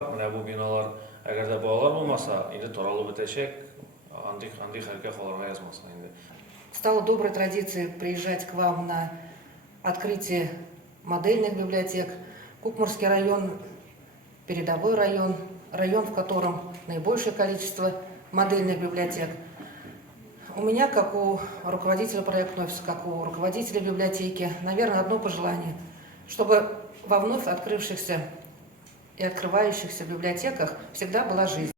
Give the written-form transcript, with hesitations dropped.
Менә бу биналар, әгәр дә балалар булмаса, инде таралып бетәчәк, андый хәлгә калырга язмасын инде. Стало доброй традицией приезжать к вам на открытие модельных библиотек. Кукмурский район – передовой район, район, в котором наибольшее количество модельных библиотек. У меня, как у руководителя проектного офиса, как у руководителя библиотеки, наверное, одно пожелание, чтобы во вновь открывшихся и открывающихся библиотеках всегда была жизнь.